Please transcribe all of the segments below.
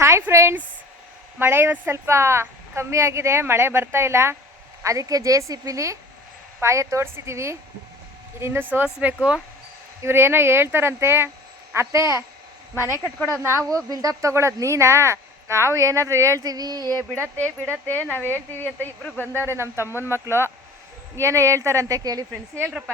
Hi friends, ಮಳೆ ಇವತ್ತು ಸ್ವಲ್ಪ ಕಮ್ಮಿ ಆಗಿದೆ, ಮಳೆ ಬರ್ತಾ ಇಲ್ಲ. ಅದಕ್ಕೆ JCBಲಿ ಪಾಯ ತೋರಿಸಿದ್ದೀವಿ. ಇದಿನ್ನೂ ಸೋಸಬೇಕು. ಇವರೇನೋ ಹೇಳ್ತಾರಂತೆ, ಅತ್ತೆ ಮನೆ ಕಟ್ಕೊಡೋದು ನಾವು, ಬಿಲ್ಡಪ್ ತೊಗೊಳೋದು ನೀನಾ? ನಾವು ಏನಾದರೂ ಹೇಳ್ತೀವಿ, ಬಿಡತ್ತೆ ನಾವು ಹೇಳ್ತೀವಿ ಅಂತ ಇಬ್ಬರು ಬಂದವ್ರೆ ನಮ್ಮ ತಮ್ಮನ ಮಕ್ಕಳು. ಏನೋ ಹೇಳ್ತಾರಂತೆ, ಕೇಳಿ ಫ್ರೆಂಡ್ಸ್. ಹೇಳ್ರಪ್ಪ.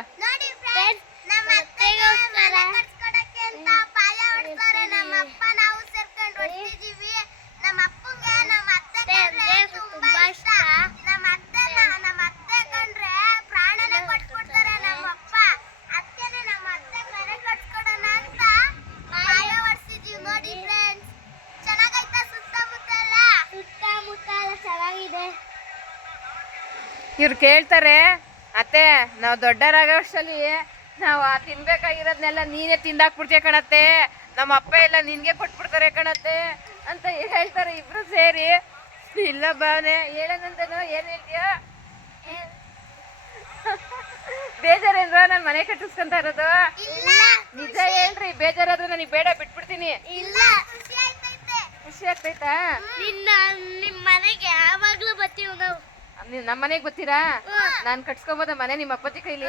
ಇವ್ರು ಕೇಳ್ತಾರೆ, ಅತ್ತೆ ನಾವು ದೊಡ್ಡರಾಗೋಷ್ಟರಲ್ಲಿ ನಾವು ತಿನ್ಬೇಕಾಗಿರೋದನ್ನೆಲ್ಲ ನೀನೇ ತಿಂದಾಕ್ಬಿಡ್ತೀಯ ಕಣತ್ತೆ, ನಮ್ಮ ಅಪ್ಪ ಎಲ್ಲ ನಿನ್ಗೆ ಕೊಟ್ಬಿಡ್ತಾರೆ ಕಣತ್ತೆ ಅಂತ ಹೇಳ್ತಾರೆ ಇಬ್ರು ಸೇರಿ. ಇಲ್ಲ ಭಾವನೆ ಹೇಳೋಣಂತನೋ, ಏನು ಹೇಳ್ತೀಯ? ಬೇಜಾರೇನ್ರ ನಾನು ಮನೆ ಕಟ್ಟಿಸ್ಕೊಂತ ಇರೋದು? ನಿಜ ಹೇಳ್ರಿ, ಬೇಜಾರಾದ್ರೆ ನನಗೆ ಬೇಡ, ಬಿಟ್ಬಿಡ್ತೀನಿ. ಖುಷಿ ಆಗ್ತೈತಾ? ನಿಮ್ಮ ಮನೆಗೆ ಯಾವಾಗ್ಲೂ ಬರ್ತೀವಿ ನಾವು. ನಮ್ಮ ಮನೆಗೆ ಬರ್ತೀರಾ? ನಾನು ಕಟ್ಸ್ಕೊಬೋದ ಮನೆ ನಿಮ್ಮ ಅಪ್ಪತ್ತಿ ಕೈಲಿ?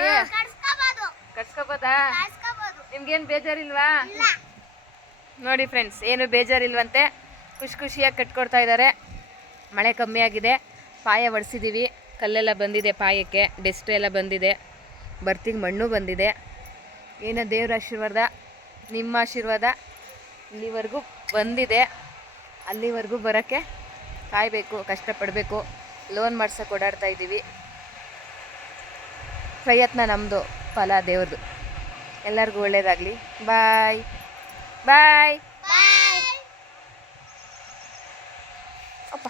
ಕಟ್ಸ್ಕೊಬೋದಾ? ನಿಮ್ಗೇನು ಬೇಜಾರಿಲ್ವಾ? ನೋಡಿ ಫ್ರೆಂಡ್ಸ್, ಏನು ಬೇಜಾರಿಲ್ವಂತೆ, ಖುಷಿಯಾಗಿ ಕಟ್ಕೊಡ್ತಾ ಇದ್ದಾರೆ. ಮಳೆ ಕಮ್ಮಿ ಆಗಿದೆ, ಪಾಯ ಒಡಿಸಿದ್ದೀವಿ, ಕಲ್ಲೆಲ್ಲ ಬಂದಿದೆ ಪಾಯಕ್ಕೆ, ಡೆಸ್ಟ್ ಎಲ್ಲ ಬಂದಿದೆ, ಬರ್ತಿಗೆ ಮಣ್ಣು ಬಂದಿದೆ. ಏನೋ ದೇವ್ರ ಆಶೀರ್ವಾದ, ನಿಮ್ಮ ಆಶೀರ್ವಾದ ಇಲ್ಲಿವರೆಗೂ ಬಂದಿದೆ. ಅಲ್ಲಿವರೆಗೂ ಬರೋಕ್ಕೆ ಕಾಯಬೇಕು, ಕಷ್ಟಪಡಬೇಕು. ಲೋನ್ ಮಾಡ್ಸೋಕೆ ಓಡಾಡ್ತಾ ಇದ್ದೀವಿ. ಪ್ರಯತ್ನ ನಮ್ಮದು, ಫಲ ದೇವ್ರದು. ಎಲ್ಲರಿಗೂ ಒಳ್ಳೆಯದಾಗಲಿ. ಬಾಯ್ ಬಾಯ್. ಅಪ್ಪ